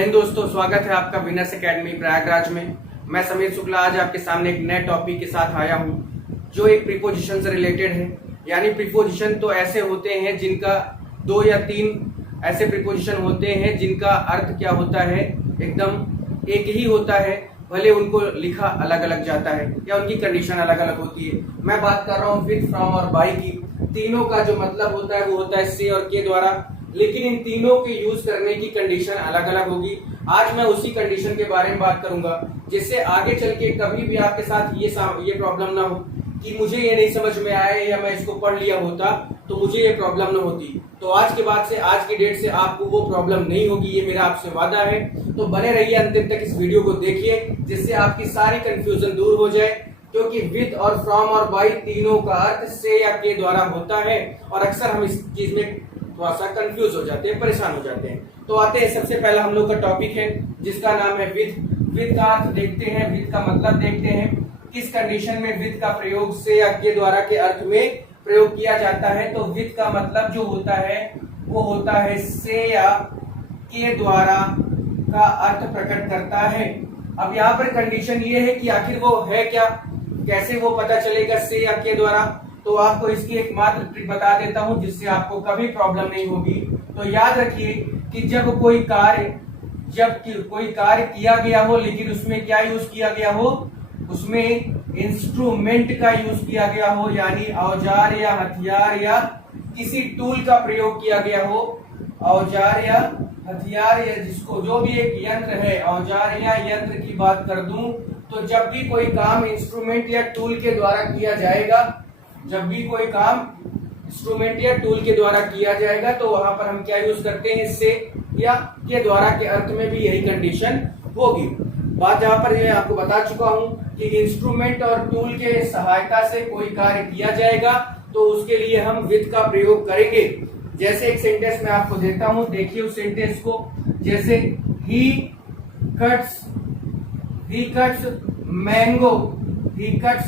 जय हिंद दोस्तों, स्वागत है आपका विनर्स एकेडमी प्रयागराज में। मैं समीर शुक्ला आज आपके सामने एक नए टॉपिक के साथ आया हूँ जो एक प्रीपोजिशन से रिलेटेड है। यानी प्रीपोजिशन तो ऐसे होते हैं जिनका 2 या 3 ऐसे प्रीपोजिशन होते हैं जिनका अर्थ क्या होता है, एकदम एक ही होता है, भले उनको लिखा अलग अलग जाता है या उनकी कंडीशन अलग अलग होती है। मैं बात कर रहा हूँ विद, फ्रॉम और बाय की। तीनों का जो मतलब होता है वो होता है से और के द्वारा, लेकिन इन तीनों के यूज करने की कंडीशन अलग अलग होगी। आज मैं उसी कंडीशन के बारे में बात करूंगा जिससे आगे चल के कभी भी आपके साथ ये प्रॉब्लम ना हो कि मुझे ये नहीं समझ में आया या मैं इसको पढ़ लिया होता तो मुझे ये प्रॉब्लम ना होती। तो आज के बाद से, आज की डेट से आपको वो प्रॉब्लम नहीं होगी, ये मेरा आपसे वादा है। तो बने रहिए अंतिम तक, इस वीडियो को देखिए जिससे आपकी सारी कंफ्यूजन दूर हो जाए, क्योंकि विद और फ्रॉम और बाय तीनों का अर्थ से या के द्वारा होता है और अक्सर हम इस चीज में थोड़ा सा कंफ्यूज हो जाते हैं, परेशान हो जाते हैं। तो आते हैं, सबसे पहला हम लोग का टॉपिक है जिसका नाम है विद। विद का अर्थ देखते हैं, विद का मतलब देखते हैं, किस कंडीशन में विद का प्रयोग से या के द्वारा के अर्थ में प्रयोग किया जाता है। तो विद का मतलब जो होता है वो होता है से या के द्वारा का अर्थ प्रकट करता है। अब यहाँ पर कंडीशन ये है कि आखिर वो है क्या, कैसे वो पता चलेगा से या के द्वारा। तो आपको इसकी एक मात्र ट्रिक बता देता हूं जिससे आपको कभी प्रॉब्लम नहीं होगी। तो याद रखिए कि जब कोई कार्य किया गया हो लेकिन उसमें क्या यूज किया गया हो, उसमें इंस्ट्रूमेंट का यूज किया गया हो, यानी औजार या हथियार या किसी टूल का प्रयोग किया गया हो। औजार या हथियार या जिसको जो भी एक यंत्र है, औजार या यंत्र की बात कर दूं तो जब भी कोई काम इंस्ट्रूमेंट या टूल के द्वारा किया जाएगा, जब भी कोई काम इंस्ट्रूमेंट या टूल के द्वारा किया जाएगा तो वहां पर हम क्या यूज करते हैं, से या के द्वारा के अर्थ में भी यही कंडीशन होगी। बात जहां पर मैं आपको बता चुका हूं कि इंस्ट्रूमेंट और टूल के सहायता से कोई कार्य किया जाएगा तो उसके लिए हम विद का प्रयोग करेंगे। जैसे एक सेंटेंस मैं आपको देता हूं, देखिए उस सेंटेंस को। जैसे ही कट्स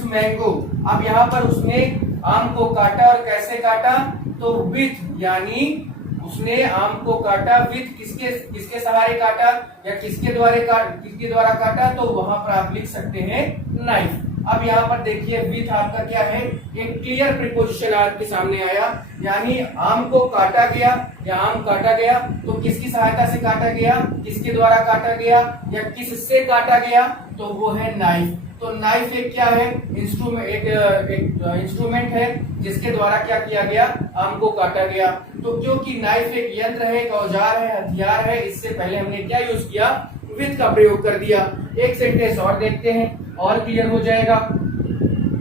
मैंगो। अब यहाँ पर उसने आम को काटा और कैसे काटा, तो विथ, यानी उसने आम को काटा विथ किसके सहारे काटा या किसके द्वारा काटा, तो वहां पर आप लिख सकते हैं नाइफ। अब यहाँ पर देखिए विथ आपका क्या है, एक क्लियर प्रीपोजिशन आपके सामने आया, यानी आम को काटा गया या आम काटा गया तो किसकी सहायता से काटा गया, किसके द्वारा काटा गया या किससे काटा गया, तो वो है नाइफ। तो नाइफ एक क्या है, इंस्ट्रूमेंट है जिसके द्वारा क्या किया गया, आम को काटा गया। तो क्योंकि नाइफ एक यंत्र है, एक औजार है, हथियार है, इससे पहले हमने क्या यूज किया, विद का प्रयोग कर दिया। एक सेंटेंस और देखते हैं और क्लियर हो जाएगा।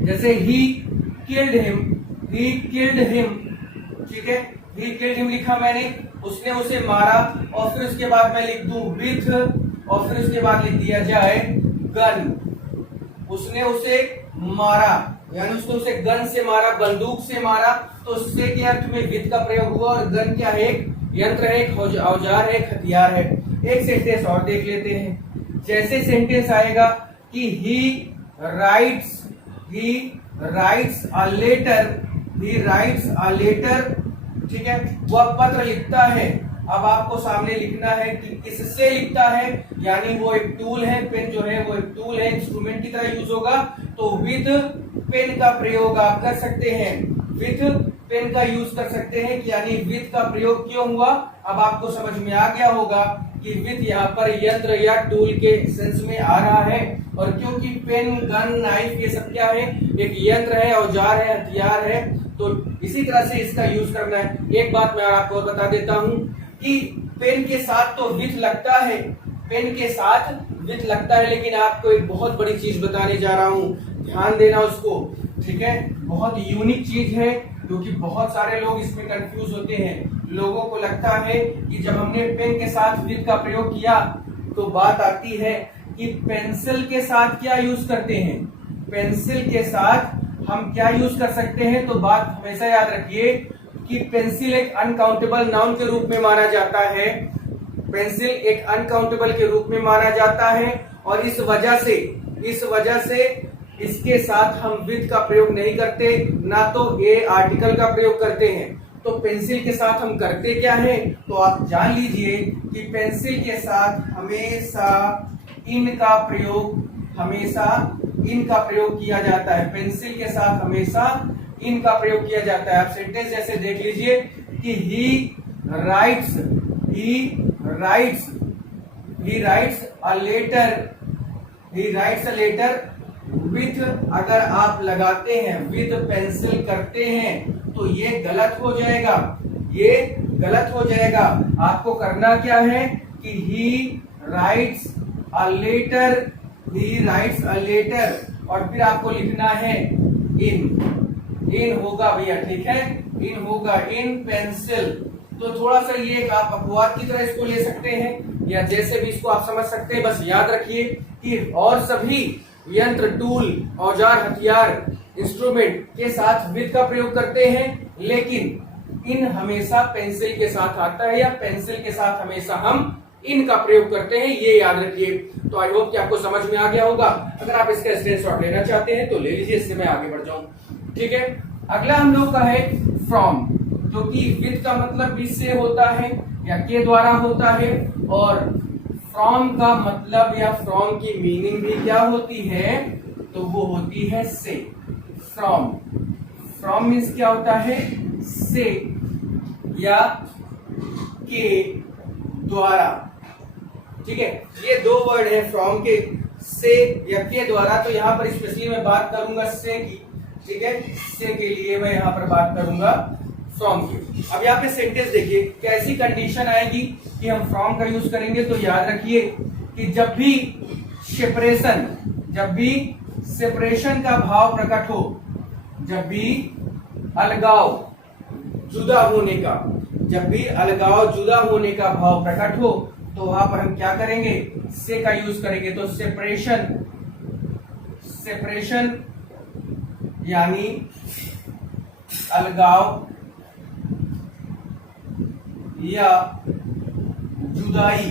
जैसे ही किल्ड हिम, ठीक है, ही किल्ड हिम लिखा मैंने, उसने उसे मारा, और फिर उसके बाद मैं लिख दूं विथ, और फिर उसके बाद लिख दिया जाए गन। उसने उसे मारा, यानी उसने उसे गन से मारा, बंदूक से मारा, तो उससे के अर्थ में विद का प्रयोग हुआ। और गन क्या है, एक यंत्र है, एक औजार है, एक हथियार है। एक सेंटेंस और देख लेते हैं। जैसे सेंटेंस आएगा कि ही राइट्स अ लेटर, ठीक है, वह पत्र लिखता है। अब आपको सामने लिखना है कि किससे लिखता है, यानी वो एक टूल है, पेन जो है वो एक टूल है, इंस्ट्रूमेंट की तरह यूज होगा। तो विद पेन का प्रयोग आप कर सकते हैं, विद पेन का यूज कर सकते हैं, यानी विद का प्रयोग क्यों हुआ, अब आपको समझ में आ गया होगा कि विद यहाँ पर यंत्र या टूल के सेंस में आ रहा है। और क्योंकि पेन, गन, नाइफ ये सब क्या है, एक यंत्र है, औजार है, हथियार है, तो इसी तरह से इसका यूज करना है। एक बात मैं आपको बता देता हूं कि पेन के साथ तो विथ लगता है, पेन के साथ विथ लगता है, लेकिन आपको एक बहुत बड़ी चीज बताने जा रहा हूं, ध्यान देना उसको, ठीक है। बहुत यूनिक चीज है क्योंकि बहुत सारे लोग इसमें कंफ्यूज होते हैं। लोगों को लगता है कि जब हमने पेन के साथ विथ का प्रयोग किया तो बात आती है कि पेंसिल के साथ क्या यूज करते हैं, पेंसिल के साथ हम क्या यूज कर सकते हैं। तो बात हमेशा याद रखिए कि पेंसिल एक अनकाउंटेबल नाउन के रूप में माना जाता है, पेंसिल एक अनकाउंटेबल के रूप में माना जाता है, और इस वजह से इसके साथ हम विद का प्रयोग नहीं करते, ना तो ए आर्टिकल का प्रयोग करते हैं। तो पेंसिल के साथ हम करते क्या है, तो आप जान लीजिए कि पेंसिल के साथ हमेशा इनका प्रयोग किया जाता है। पेंसिल के साथ हमेशा इनका प्रयोग किया जाता है। आप सेंटेंस जैसे देख लीजिए कि he writes a letter with, अगर आप लगाते हैं विथ पेंसिल करते हैं तो ये गलत हो जाएगा। आपको करना क्या है कि ही राइट्स अ लेटर और फिर आपको लिखना है इन होगा भैया, ठीक है, इन होगा इन पेंसिल। तो थोड़ा सा ये एक आप अपवाद की तरह इसको ले सकते हैं या जैसे भी इसको आप समझ सकते हैं। बस याद रखिए कि और सभी यंत्र, टूल, औजार, हथियार, इंस्ट्रूमेंट के साथ विद का प्रयोग करते हैं, लेकिन इन हमेशा पेंसिल के साथ आता है या पेंसिल के साथ हमेशा हम इनका प्रयोग करते हैं, ये याद रखिए। तो आई होप कि आपको समझ में आ गया होगा। अगर आप इसका स्क्रीनशॉट लेना चाहते हैं तो ले लीजिए, इससे मैं आगे बढ़ जाऊं, ठीक है। अगला हम लोग का है फ्रॉम, जो कि विद का मतलब विद से होता है या के द्वारा होता है, और फ्रॉम का मतलब या फ्रॉम की मीनिंग भी क्या होती है, तो वो होती है से। फ्रॉम मीन्स क्या होता है, से या के द्वारा, ठीक है। ये दो वर्ड है फ्रॉम के, से या के द्वारा। तो यहाँ पर स्पेशली मैं बात करूंगा से की, ठीक है, से के लिए मैं यहाँ पर बात करूंगा फ्रॉम की। अब यहाँ पे सेंटेंस देखिए, कैसी कंडीशन आएगी कि हम फ्रॉम का यूज करेंगे। तो याद रखिए कि जब भी सेपरेशन का भाव प्रकट हो, जब भी अलगाव जुदा होने का भाव प्रकट हो, तो वहां पर हम क्या करेंगे, से का यूज करेंगे। तो सेपरेशन यानी अलगाव या जुदाई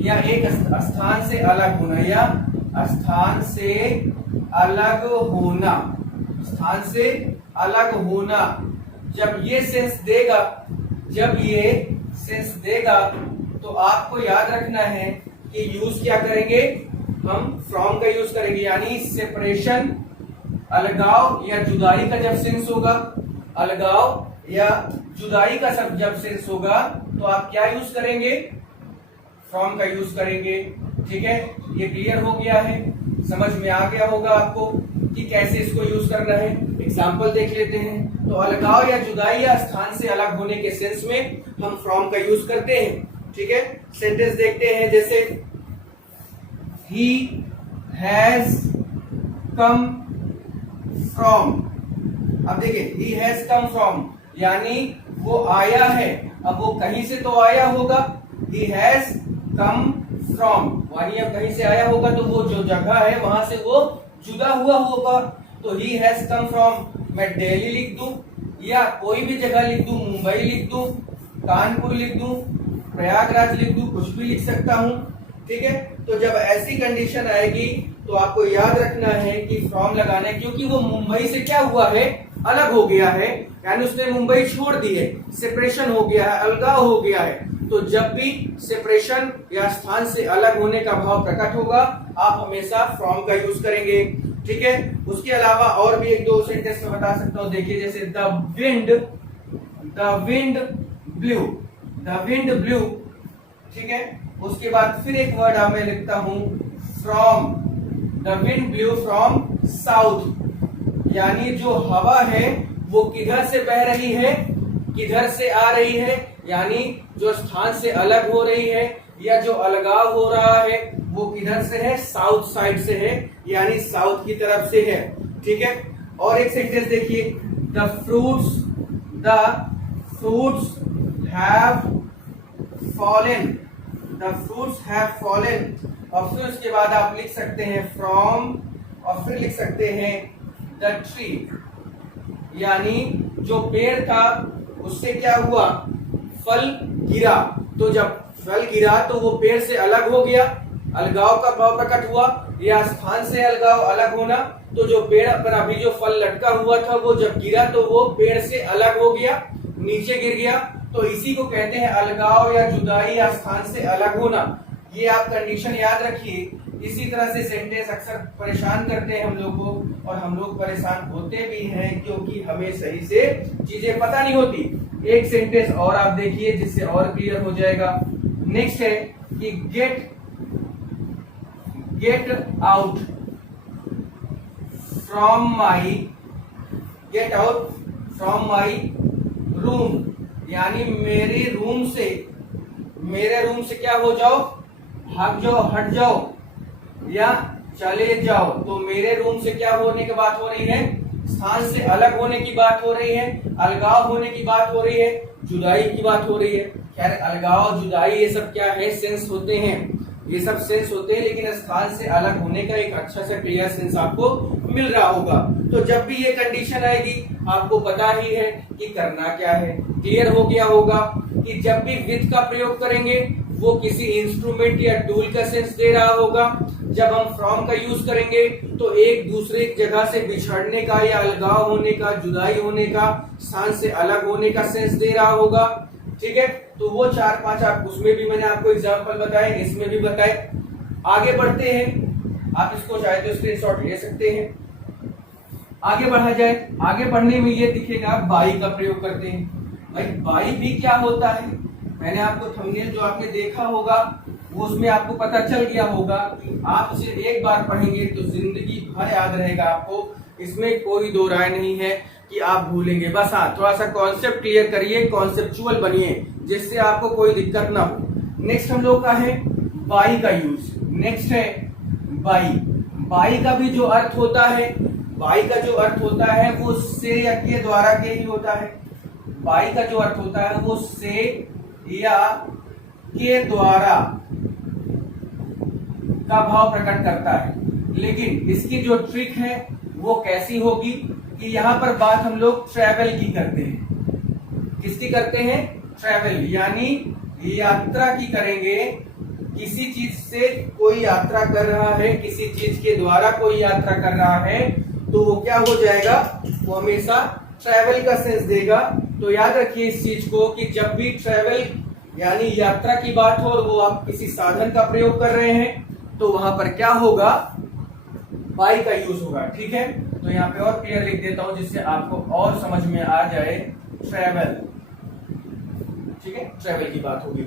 या एक स्थान से अलग होना, या स्थान से अलग होना, जब ये सेंस देगा तो आपको याद रखना है कि यूज क्या करेंगे, हम फ्रॉम का यूज करेंगे। यानी सेपरेशन, अलगाव या जुदाई का जब सेंस होगा, अलगाव या जुदाई का सब जब सेंस होगा, तो आप क्या यूज करेंगे, फ्रॉम का यूज करेंगे, ठीक है। ये क्लियर हो गया है, समझ में आ गया होगा आपको कि कैसे इसको यूज करना है। एग्जाम्पल देख लेते हैं। तो अलगाव या जुदाई या स्थान से अलग होने के सेंस में हम फ्रॉम का यूज करते हैं, ठीक है। सेंटेंस देखते हैं, जैसे ही हैज कम फ्रॉम। अब देखिए, ही हैज कम फ्रॉम यानी वो आया है, अब वो कहीं से तो आया होगा, ही हैज कम फ्रॉम यानी अब कहीं से आया होगा, तो वो जो जगह है वहां से वो जुदा हुआ होगा। तो ही हैज कम फ्रॉम मैं दिल्ली लिख दूं या कोई भी जगह लिख दूं, मुंबई लिख दूं, कानपुर लिख दूं, प्रयागराज लिख दूं, कुछ भी लिख सकता हूं, ठीक है। तो जब ऐसी कंडीशन आएगी तो आपको याद रखना है कि फ्रॉम लगाना है, क्योंकि वो मुंबई से क्या हुआ है, अलग हो गया है, यानी उसने मुंबई छोड़ दी है, सेपरेशन हो गया है, अलगाव हो गया है। तो जब भी सेपरेशन या स्थान से अलग होने का भाव प्रकट होगा, आप हमेशा फ्रॉम का यूज करेंगे, ठीक है। उसके अलावा और भी एक दो सेंटेंस में बता सकता हूं, देखिए, जैसे द विंड ब्लू, ठीक है। उसके बाद फिर एक वर्ड मैं लिखता हूं from, the wind blue from south, यानी जो हवा है वो किधर से बह रही है, किधर से आ रही है, यानी जो स्थान से अलग हो रही है या जो अलगाव हो रहा है वो किधर से है, साउथ साइड से है, यानी साउथ की तरफ से है, ठीक है। और एक सेंटेंस देखिए, द फ्रूट्स हैव फॉलन, और फिर उसके बाद आप लिख सकते हैं फ्रॉम, और फिर लिख सकते हैं द ट्री, यानी जो पेड़ था उससे क्या हुआ, फल गिरा। तो जब फल गिरा तो वो पेड़ से अलग हो गया, अलगाव का भाव प्रकट हुआ या स्थान से अलगाव अलग होना। तो जो पेड़ पर अभी जो फल लटका हुआ था वो जब गिरा तो वो पेड़ से अलग हो गया, नीचे गिर गया। तो इसी को कहते हैं अलगाव या जुदाई या स्थान से अलग होना। ये आप कंडीशन याद रखिए। इसी तरह से सेंटेंस अक्सर परेशान करते हैं हम लोग को, और हम लोग परेशान होते भी हैं क्योंकि हमें सही से चीजें पता नहीं होती। एक सेंटेंस और आप देखिए जिससे और क्लियर हो जाएगा। नेक्स्ट है कि get out from my room, यानी मेरे रूम से क्या हो जाओ, भाग जाओ, हट जाओ या चले जाओ। तो मेरे रूम से क्या होने की बात हो रही है, स्थान से अलग होने की बात हो रही है, अलगाव होने की बात हो रही है, जुदाई की बात हो रही है। खैर अलगाव जुदाई ये सब क्या है, सेंस होते हैं, ये सब सेंस होते हैं, लेकिन स्थान से अलग होने का एक अच्छा सा क्लियर सेंस आपको मिल रहा होगा। तो जब भी ये कंडीशन आएगी आपको पता ही है कि करना क्या है। क्लियर हो गया होगा कि जब भी विथ का प्रयोग करेंगे वो किसी इंस्ट्रूमेंट या टूल का सेंस दे रहा होगा। जब हम फ्रॉम का यूज करेंगे तो एक दूसरे जगह से बिछड़ने का या अलगाव होने का, जुदाई होने का, स्थान से अलग होने का सेंस दे रहा होगा। ठीक है, तो वो 4-5 आप उसमें भी मैंने आपको एग्जांपल बताए, इसमें भी बताए। आगे बढ़ते हैं, आप इसको चाहे तो स्क्रीनशॉट ले सकते हैं। आगे बढ़ा जाए, आगे बढ़ने में ये दिखेगा बाई का प्रयोग करते हैं। भाई बाई भी क्या होता है, मैंने आपको थंबनेल जो आपने देखा होगा वो उसमें आपको पता चल गया होगा कि आप इसे एक बार पढ़ेंगे तो जिंदगी भर याद रहेगा आपको। इसमें कोई दो राय नहीं है कि आप भूलेंगे। बस हाँ, थोड़ा सा कॉन्सेप्ट क्लियर करिए, कॉन्सेप्चुअल बनिए, जिससे आपको कोई दिक्कत ना हो। नेक्स्ट हम लोग का है बाई का यूज। नेक्स्ट है बाई। बाई का भी जो अर्थ होता है, बाई का जो अर्थ होता है वो से या के द्वारा के ही होता है। बाई का जो अर्थ होता है वो से या के द्वारा का भाव प्रकट करता है। लेकिन इसकी जो ट्रिक है वो कैसी होगी कि यहाँ पर बात हम लोग ट्रैवल की करते हैं। किसकी करते हैं, ट्रैवल, यानी यात्रा की करेंगे। किसी चीज से कोई यात्रा कर रहा है, किसी चीज के द्वारा कोई यात्रा कर रहा है, तो वो क्या हो जाएगा, वो हमेशा ट्रैवल का सेंस देगा। तो याद रखिए इस चीज को कि जब भी ट्रैवल यानी यात्रा की बात हो और वो आप किसी साधन का प्रयोग कर रहे हैं तो वहां पर क्या होगा, बाई का यूज होगा। ठीक है, तो यहाँ पे और क्लियर लिख देता हूं जिससे आपको और समझ में आ जाए। ट्रैवल, ठीक है, ट्रैवल की बात होगी।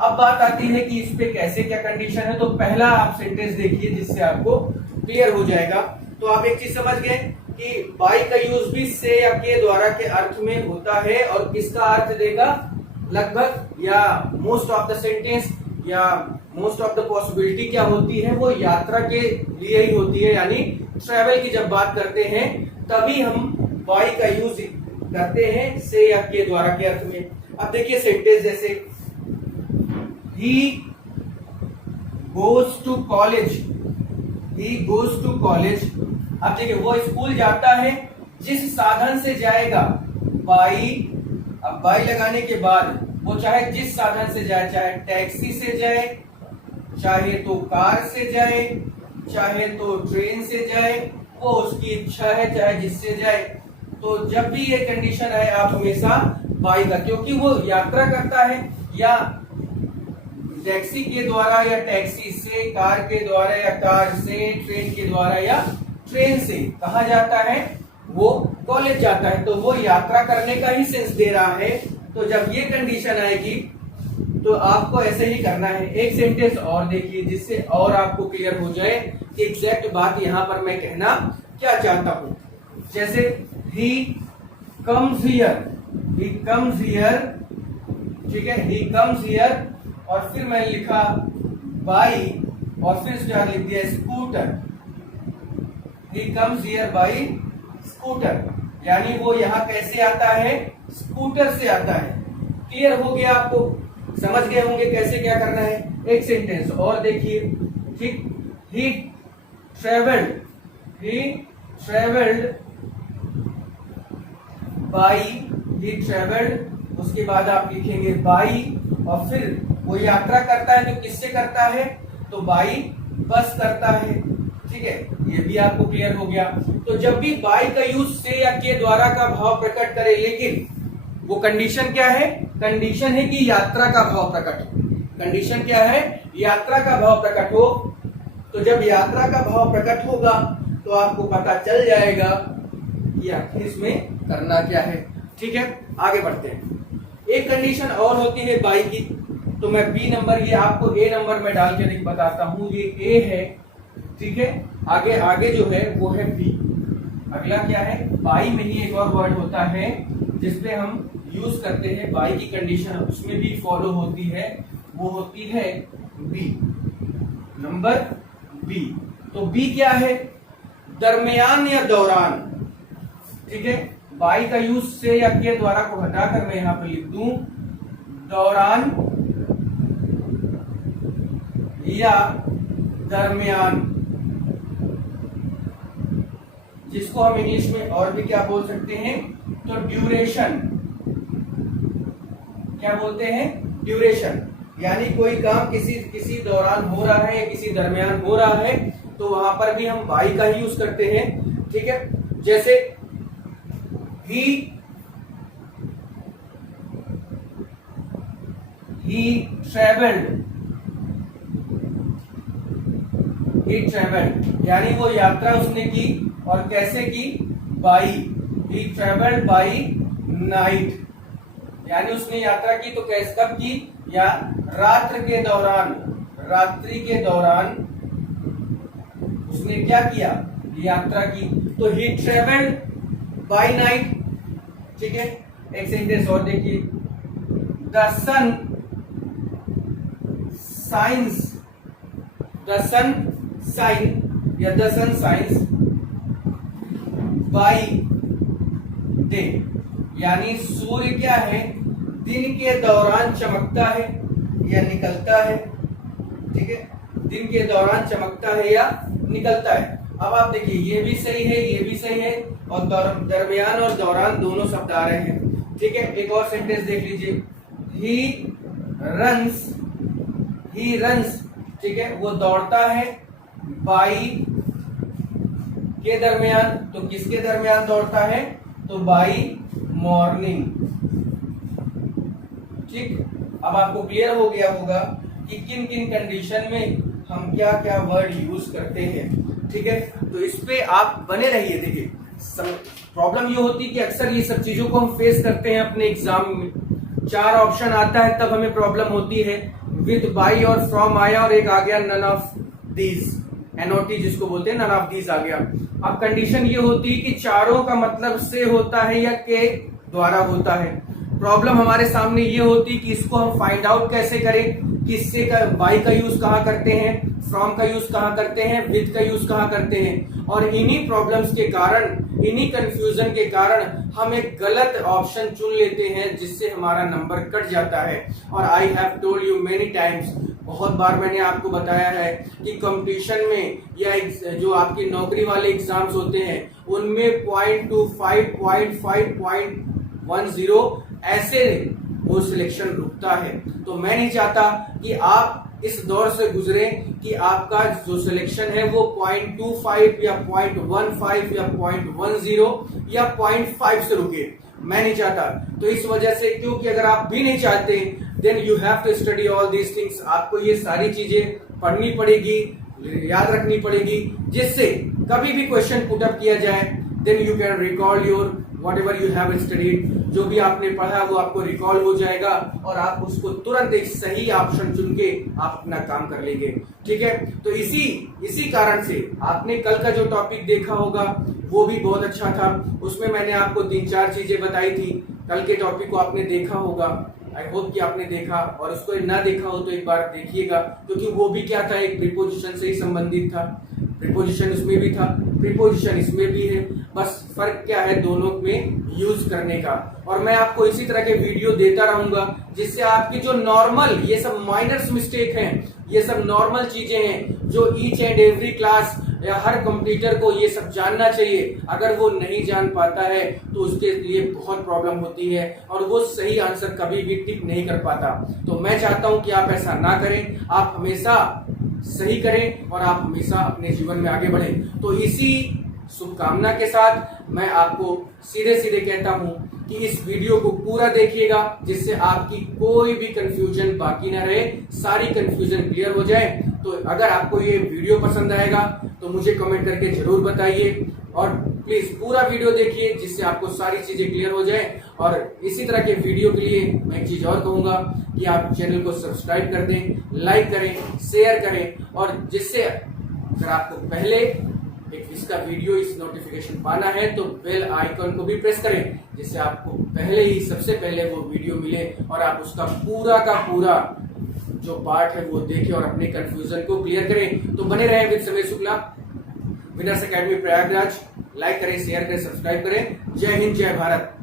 अब बात आती है कि इस पे कैसे क्या कंडीशन है। तो पहला आप सेंटेंस देखिए जिससे आपको क्लियर हो जाएगा। तो आप एक चीज समझ गए कि बाई का यूज भी से या के द्वारा के अर्थ में होता है, और किसका अर्थ देगा, लगभग या मोस्ट ऑफ द सेंटेंस या मोस्ट ऑफ द पॉसिबिलिटी क्या होती है, वो यात्रा के लिए ही होती है। यानी ट्रैवल की जब बात करते हैं तभी हम बाई का यूज करते हैं से या के द्वारा के अर्थ में। अब देखिए सेंटेंस जैसे he goes to college, he goes to college। अब देखिए वो स्कूल जाता है, जिस साधन से जाएगा बाई। अब बाई लगाने के बाद वो चाहे जिस साधन से जाए, चाहे टैक्सी से जाए, चाहे तो कार से जाए, चाहे तो ट्रेन से जाए, वो उसकी इच्छा है, चाहे जिससे जाए। तो जब भी ये कंडीशन है आप हमेशा बाई का, क्योंकि वो यात्रा करता है या टैक्सी के द्वारा या टैक्सी से, कार के द्वारा या कार से, ट्रेन के द्वारा या ट्रेन से कहा जाता है, वो कॉलेज जाता है। तो वो यात्रा करने का ही सेंस दे रहा है। तो जब ये कंडीशन आएगी तो आपको ऐसे ही करना है। एक सेंटेंस और देखिए जिससे और आपको क्लियर हो जाए कि एग्जैक्ट बात यहां पर मैं कहना क्या चाहता हूं। जैसे he comes here, he comes here, ठीक है, he comes here, और फिर मैंने लिखा बाई, और फिर उसके बाद लिख दिया scooter. he comes here by scooter, यानी वो यहाँ कैसे आता है, स्कूटर से आता है। क्लियर हो गया, आपको समझ गए होंगे कैसे क्या करना है। एक सेंटेंस और देखिए, ठीक, he traveled by, he traveled, उसके बाद आप लिखेंगे बाई, और फिर वो यात्रा करता है तो किससे करता है, तो बाई बस करता है। ठीक है, ये भी आपको क्लियर हो गया। तो जब भी बाई का यूज से या के द्वारा का भाव प्रकट करे, लेकिन वो कंडीशन क्या है? कंडीशन है कि यात्रा का भाव प्रकट हो। कंडीशन क्या है? यात्रा का भाव प्रकट हो। तो जब यात्रा का भाव प्रकट होगा तो आपको पता चल जाएगा कि आखिर इसमें करना क्या है। ठीक है, आगे बढ़ते हैं। एक कंडीशन और होती है बाई की, तो मैं बी नंबर, ये आपको ए नंबर में डाल के बताता हूं। ये ए है, ठीक है। आगे आगे जो है वो है बी। अगला क्या है? बाई में ही एक और वर्ड होता है जिसपे हम यूज करते हैं बाई की कंडीशन, उसमें भी फॉलो होती है, वो होती है बी नंबर बी। तो बी क्या है? दरमियान या दौरान। ठीक है, बाई का यूज से या के द्वारा को हटाकर मैं यहां पर लिख दूं दौरान या दरमियान, जिसको हम इंग्लिश में और भी क्या बोल सकते हैं? तो ड्यूरेशन। क्या बोलते हैं? ड्यूरेशन। यानी कोई काम किसी दौरान हो रहा है, किसी दरमियान हो रहा है, तो वहां पर भी हम बाई का ही यूज करते हैं। ठीक है, जैसे he traveled, यानी वो यात्रा उसने की, और कैसे की? By. he traveled by night, यानी उसने यात्रा की तो कैसे, कब की? या रात्रि के दौरान उसने क्या किया? यात्रा की। तो he traveled by night। ठीक है, एक सेंटेंस और देखिए, the sun shines by day, यानी सूर्य क्या है? दिन के दौरान चमकता है या निकलता है। ठीक है, दिन के दौरान चमकता है या निकलता है। अब आप देखिए, ये भी सही है, ये भी सही है, और दरमियान और दौरान दोनों शब्द आ रहे हैं। ठीक है, एक और सेंटेंस देख लीजिए, ही रन्स। ठीक है, वो दौड़ता है बाई के दरमियान, तो किसके दरमियान दौड़ता है? तो बाई मॉर्निंग। ठीक, अब आपको क्लियर हो गया होगा कि किन किन कंडीशन में हम क्या क्या वर्ड यूज करते हैं। ठीक है, तो इस पे आप बने रहिए। देखिए, प्रॉब्लम ये होती है कि अक्सर ये सब चीजों को हम फेस करते हैं अपने एग्जाम में। 4 ऑप्शन आता है तब हमें प्रॉब्लम होती है। विद, बाई और फ्रॉम आया, और एक आ गया नन ऑफ दीज, एनओटी जिसको बोलते हैं, नन ऑफ दीज आ गया। अब कंडीशन ये होती है कि चारों का मतलब से होता है या के द्वारा होता है। प्रॉब्लम हमारे सामने ये होती है कि इसको हम फाइंड आउट कैसे करें, किससे का बाई का यूज कहाँ करते हैं, फ्रॉम का यूज कहाँ करते हैं, विद का यूज कहाँ करते हैं। और इन्हीं प्रॉब्लम्स के कारण, इन्हीं कंफ्यूजन के कारण हम एक गलत ऑप्शन चुन लेते हैं, जिससे हमारा नंबर कट जाता है। और I have told you many times, बहुत बार मैंने आपको बताया है कि कंपटीशन में या जो आपकी नौकरी वाले एग्जाम्स होते हैं उनमें 0.25, 0.5, 0.10 ऐसे वो सिलेक्शन रुकता है। तो मैं नहीं चाहता कि आप इस दौर से गुजरे कि आपका जो सिलेक्शन है वो 0.25 या 0.15 या 0.10 या 0.5 से रुके। मैं नहीं चाहता। तो इस वजह से, क्योंकि अगर आप भी नहीं चाहते, then you have to study all these things. आपको ये सारी चीजें पढ़नी पड़ेगी, याद रखनी पड़ेगी, जिससे कभी भी क्वेश्चन पुट अप किया जाए, then you can recall your whatever you have studied। जो भी आपने पढ़ा वो आपको रिकॉल हो जाएगा, और आप उसको तुरंत एक सही ऑप्शन चुन के आप अपना काम कर लेंगे। ठीक है, तो इसी कारण से आपने कल का जो टॉपिक देखा होगा वो भी बहुत अच्छा था। उसमें मैंने आपको 3-4 चीजें बताई थी। कल के टॉपिक को आपने देखा होगा, आई होप कि आपने देखा, और उसको ना देखा हो तो एक बार देखिएगा, क्योंकि वो भी क्या था, एक प्रीपोजिशन से ही संबंधित था। प्रीपोजिशन उसमें भी था, प्रीपोजिशन इसमें भी है, बस फर्क क्या है दोनों में यूज करने का। और मैं आपको इसी तरह के वीडियो देता रहूंगा, जिससे आपकी जो नॉर्मल, ये सब माइनर्स मिस्टेक हैं, ये सब नॉर्मल चीजें हैं जो ईच एंड एवरी क्लास या हर कंप्यूटर को ये सब जानना चाहिए। अगर वो नहीं जान पाता है तो उसके लिए बहुत प्रॉब्लम होती है, और वो सही आंसर कभी भी टिक नहीं कर पाता। तो मैं चाहता हूं कि आप ऐसा ना करें, आप हमेशा सही करें और आप हमेशा अपने जीवन में आगे बढ़ें। तो इसी शुभकामना के साथ मैं आपको सीधे सीधे कहता हूं कि इस वीडियो को पूरा देखिएगा, जिससे आपकी कोई भी कंफ्यूजन बाकी ना रहे, सारी कंफ्यूजन क्लियर हो जाए। तो अगर आपको ये वीडियो पसंद आएगा तो मुझे कमेंट करके जरूर बताइए और प्लीज पूरा वीडियो देखिए, जिससे आपको सारी चीजें क्लियर हो जाए। और इसी तरह के वीडियो के लिए मैं एक चीज और कहूंगा कि आप चैनल को सब्सक्राइब कर दें, लाइक करें, शेयर करें, और जिससे अगर आपको पहले इसका वीडियो इस नोटिफिकेशन पाना है तो बेल आइकन को भी प्रेस करें, जिससे आपको पहले ही सबसे पहले वो वीडियो मिले और आप उसका पूरा का पूरा जो पार्ट है वो देखें और अपने कंफ्यूजन को क्लियर करें। तो बने रहें with Sameer Shukla, winners academy Prayagraj. Like करें, शेयर करें, सब्सक्राइब करें। जय हिंद, जय भारत।